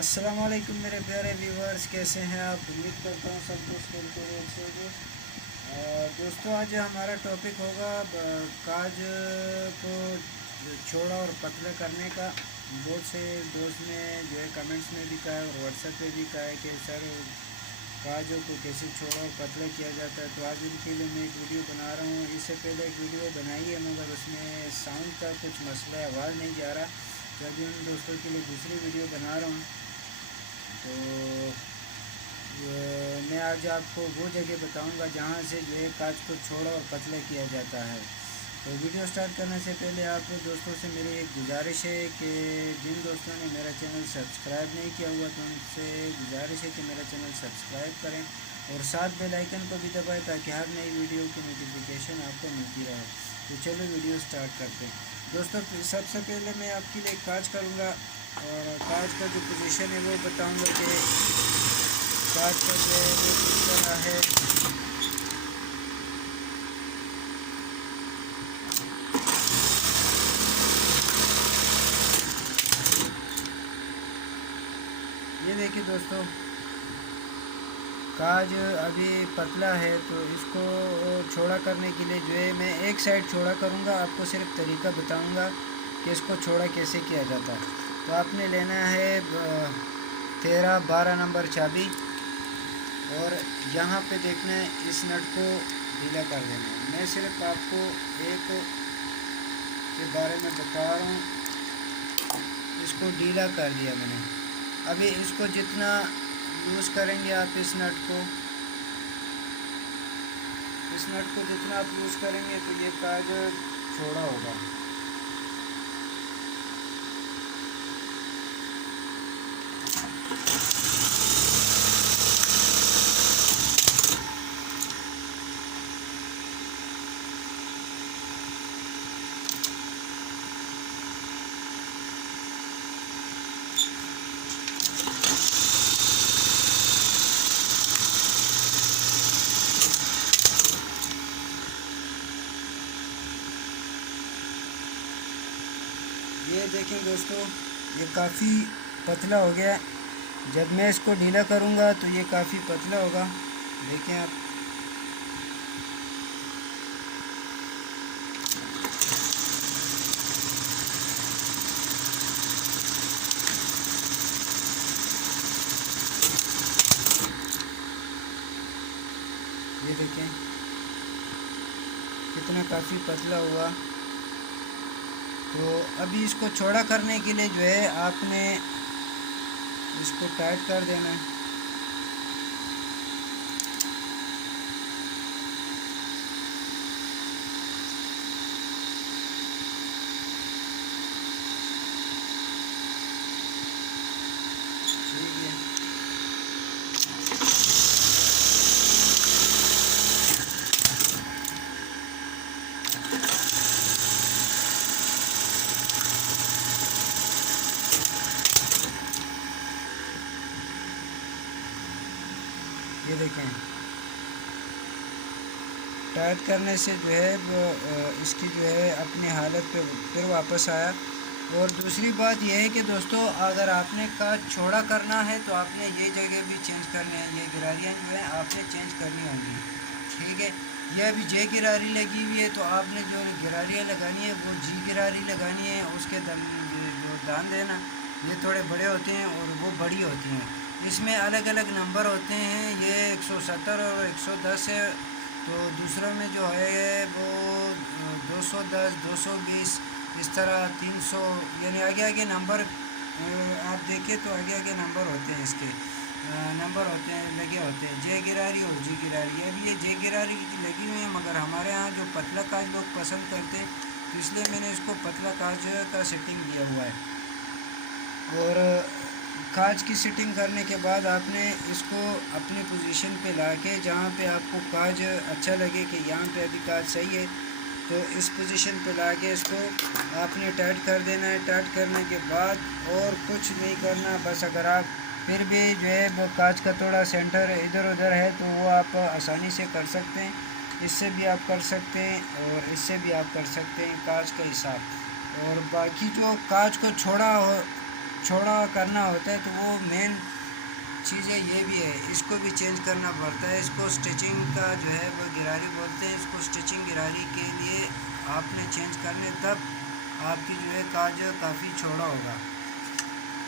अस्सलामुअलैकुम मेरे प्यारे व्यूवर्स, कैसे हैं आप? उम्मीद करता हूँ सब कुछ बिल्कुल अच्छे होंगे। दोस्तों, आज हमारा टॉपिक होगा काज को छोड़ा और पतला करने का। बहुत से दोस्त ने जो है कमेंट्स में भी कहा है और व्हाट्सएप पे भी कहा है कि सर काजों को कैसे छोड़ा और पतला किया जाता है। तो आज उनके लिए मैं एक वीडियो बना रहा हूँ। इससे पहले एक वीडियो बनाई है मगर उसमें साउंड का कुछ मसला है, आवाज़ नहीं जा रहा। तो अभी उन दोस्तों के लिए दूसरी वीडियो बना रहा हूँ। तो मैं आज आपको वो जगह बताऊंगा जहाँ से जो है कांच को छोड़ा और पतला किया जाता है। तो वीडियो स्टार्ट करने से पहले आप दोस्तों से मेरी एक गुजारिश है कि जिन दोस्तों ने मेरा चैनल सब्सक्राइब नहीं किया हुआ तो उनसे गुजारिश है कि मेरा चैनल सब्सक्राइब करें और साथ बेल आइकन को भी दबाएं ताकि हर नई वीडियो की नोटिफिकेशन आपको मिलती रहे। तो चलो वीडियो स्टार्ट करते हैं। दोस्तों, सबसे पहले मैं आपके लिए कांच करूँगा और कांच का जो पोजीशन है वो बताऊंगा कि कांच का जो है वो किस तरह है। ये देखिए दोस्तों, काज अभी पतला है तो इसको छोड़ा करने के लिए जो है मैं एक साइड छोड़ा करूँगा। आपको सिर्फ तरीका बताऊँगा कि इसको छोड़ा कैसे किया जाता है। तो आपने लेना है 13-12 नंबर चाबी और यहाँ पे देखना है इस नट को ढीला कर देना है। मैं सिर्फ आपको एक के बारे में बता रहा हूँ। इसको ढीला कर दिया मैंने। अभी इसको जितना लूज़ करेंगे आप इस नट को जितना आप लूज़ करेंगे तो ये काज छोड़ा होगा। ये देखें दोस्तों, ये काफ़ी पतला हो गया। जब मैं इसको ढीला करूँगा तो ये काफ़ी पतला होगा। देखें आप, ये देखें कितना काफ़ी पतला हुआ। तो अभी इसको छोड़ा करने के लिए जो है आपने इसको टाइट कर देना है। ठीक है, ये देखें टाइट करने से जो है वो इसकी जो है अपनी हालत पे फिर वापस आया। और दूसरी बात यह है कि दोस्तों, अगर आपने काज छोड़ा करना है तो आपने ये जगह भी चेंज करनी है। ये गिरारियाँ जो है आपने चेंज करनी होंगी। ठीक है, ये अभी जे गिरारी लगी हुई है तो आपने जो गिरारियाँ लगानी है वो जी गिरारी लगानी है। उसके जो दान देना ये थोड़े बड़े होते हैं और वो बड़ी होती हैं। इसमें अलग अलग नंबर होते हैं। ये 170 और 110 है। तो दूसरों में जो है वो 210, 220, इस तरह 300, यानी आगे आगे नंबर आप देखें तो आगे आगे नंबर होते हैं। इसके नंबर होते हैं, लगे होते हैं, जे गिरारी और जी गिरारी। अभी ये जे गिरारी की लगी हुई है मगर हमारे यहाँ जो पतला काज लोग पसंद करते हैं तो इसलिए मैंने इसको पतला काज का सेटिंग दिया हुआ है। और काज की सेटिंग करने के बाद आपने इसको अपनी पोजीशन पे लाके जहाँ पे आपको काज अच्छा लगे कि यहाँ पे अभी काज सही है तो इस पोजीशन पे लाके इसको आपने टाइट कर देना है। टाइट करने के बाद और कुछ नहीं करना, बस अगर आप फिर भी जो है वो कांच का थोड़ा सेंटर इधर उधर है तो वो आप आसानी से कर सकते हैं। इससे भी आप कर सकते हैं और इससे भी आप कर सकते हैं कांच का हिसाब। और बाकी जो कांच को छोड़ा हो चौड़ा करना होता है तो वो मेन चीज़ें ये भी है, इसको भी चेंज करना पड़ता है। इसको स्टिचिंग का जो है वो गिरारी बोलते हैं। इसको स्टिचिंग गिरारी के लिए आपने चेंज करने, तब आपकी जो है काज काफ़ी चौड़ा होगा,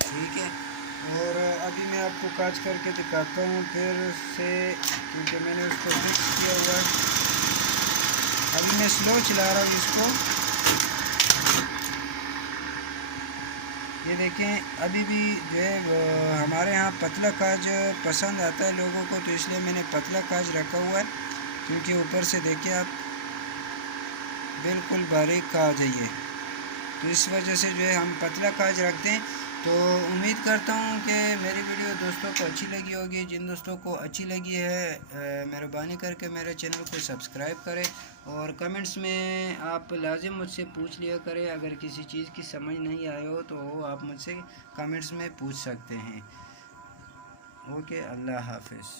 ठीक है। और अभी मैं आपको काज करके दिखाता हूँ फिर से, क्योंकि मैंने उसको फिक्स किया हुआ है। अभी मैं स्लो चला रहा हूँ इसको। ये देखें, अभी भी जो है हमारे यहाँ पतला काज पसंद आता है लोगों को, तो इसलिए मैंने पतला काज रखा हुआ है, क्योंकि ऊपर से देखिए आप बिल्कुल बारीक काज है ये, तो इस वजह से जो है हम पतला काज रखते हैं। तो उम्मीद करता हूँ कि मेरी वीडियो दोस्तों को अच्छी लगी होगी। जिन दोस्तों को अच्छी लगी है मेहरबानी करके मेरे चैनल को सब्सक्राइब करें, और कमेंट्स में आप लाजिम मुझसे पूछ लिया करें। अगर किसी चीज़ की समझ नहीं आई हो तो आप मुझसे कमेंट्स में पूछ सकते हैं। ओके, अल्लाह हाफिज़।